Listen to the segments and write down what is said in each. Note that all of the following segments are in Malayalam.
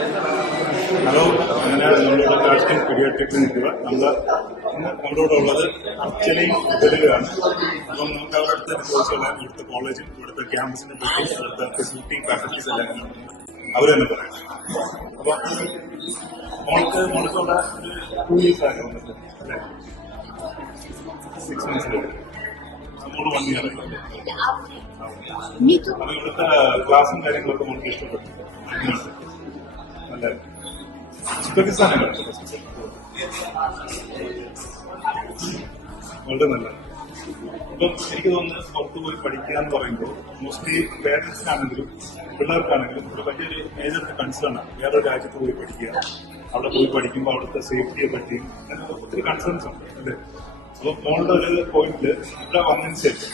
ഹലോ, അങ്ങനെ നമ്മളിവിടെ കാഷ്ടിൻ പീഡിയാട്രിക്കിൽ നിൽക്കുക. നമ്മുടെ ഉള്ളത് അർച്ചനയും ഇവരുകയാണ്. അപ്പം നമുക്ക് അവിടെ അടുത്ത റിസോഴ്സുകൾ ഇവിടുത്തെ കോളേജും ഇവിടുത്തെ ക്യാമ്പസിനെ പറ്റി ഇവിടുത്തെ ഫെസിലിറ്റി ഫാക്കൽറ്റീസ് എല്ലാം അവർ തന്നെ പറയാം. അപ്പം മോൾക്കുള്ള ഒരു 2 years ആയി വന്നിട്ട് അല്ലേ, 6 months നമ്മളോട് 1 year ആയി. അപ്പം ഇവിടുത്തെ ക്ലാസ്സും കാര്യങ്ങളൊക്കെ നമുക്ക് ഇഷ്ടപ്പെട്ടു. നല്ല ഉസ്ബെക്കിസ്ഥാനാണ് വളരെ നല്ലത്. ഇപ്പം എനിക്ക് തോന്നുന്നത് പുറത്ത് പോയി പഠിക്കുക എന്ന് പറയുമ്പോൾ മോസ്റ്റ്ലി പേരൻസിനാണെങ്കിലും പിള്ളേർക്കാണെങ്കിലും ഒരു വലിയൊരു മേജർ കൺസേൺ ആണ് വേറൊരു രാജ്യത്ത് പോയി പഠിക്കുക. അവിടെ പോയി പഠിക്കുമ്പോൾ അവിടുത്തെ സേഫ്റ്റിയെ പറ്റിയും അങ്ങനെ ഒത്തിരി കൺസേൺസ് ഉണ്ട് അല്ലേ. അപ്പോൾ മോളുടെ ഒരു പോയിന്റിൽ ഇവിടെ വന്നതിന് ശേഷം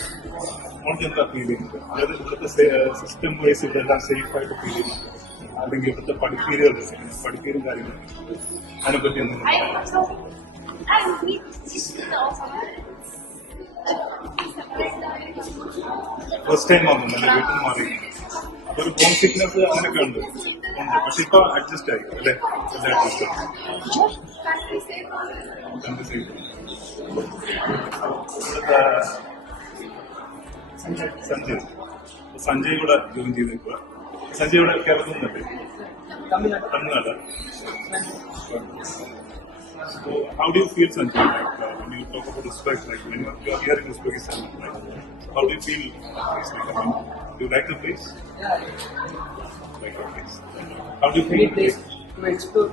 മോൾക്ക് എന്താ ഫീൽ ചെയ്യുന്നത്? അതായത് ഇവിടുത്തെ സിസ്റ്റം വൈസ് ഇതെല്ലാം സേഫായിട്ട് ഫീൽ ചെയ്യുന്നുണ്ട്, അല്ലെങ്കിൽ ഇവിടുത്തെ പഠിപ്പീരും കാര്യങ്ങളും അതിനെപ്പറ്റി എന്തെങ്കിലും ഫസ്റ്റ് ടൈം വന്നല്ലേ, വീട്ടിൽ നിന്ന് മാറി അപ്പൊ ഒരു ഹോം സിക്നെസ് അങ്ങനെയൊക്കെ ഉണ്ട്. പക്ഷെ ഇപ്പൊ അഡ്ജസ്റ്റ് ആയി അല്ലേ, എല്ലാം അഡ്ജസ്റ്റ് ആയി. സഞ്ജയ് കൂടെ ജോയിൻ ചെയ്തേക്കുക. സഞ്ജയ് ഇവിടെ കേരളത്തിൽ നിന്നല്ലേ? Tamil Nadu. So how do you feel, Sanjay, when you talk about respect, when you are here in Uzbekistan, how do you feel about this? Do you like the place? Yeah. Like the place. How do you feel? Many places to explore.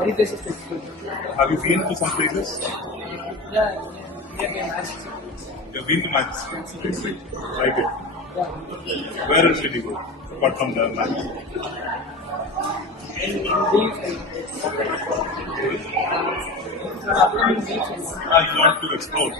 Many places to explore. Have you been to some places? Yeah, Manchester. You have been to Manchester. Like it. Yeah. Where else did you go apart from the land? You want You want to explore.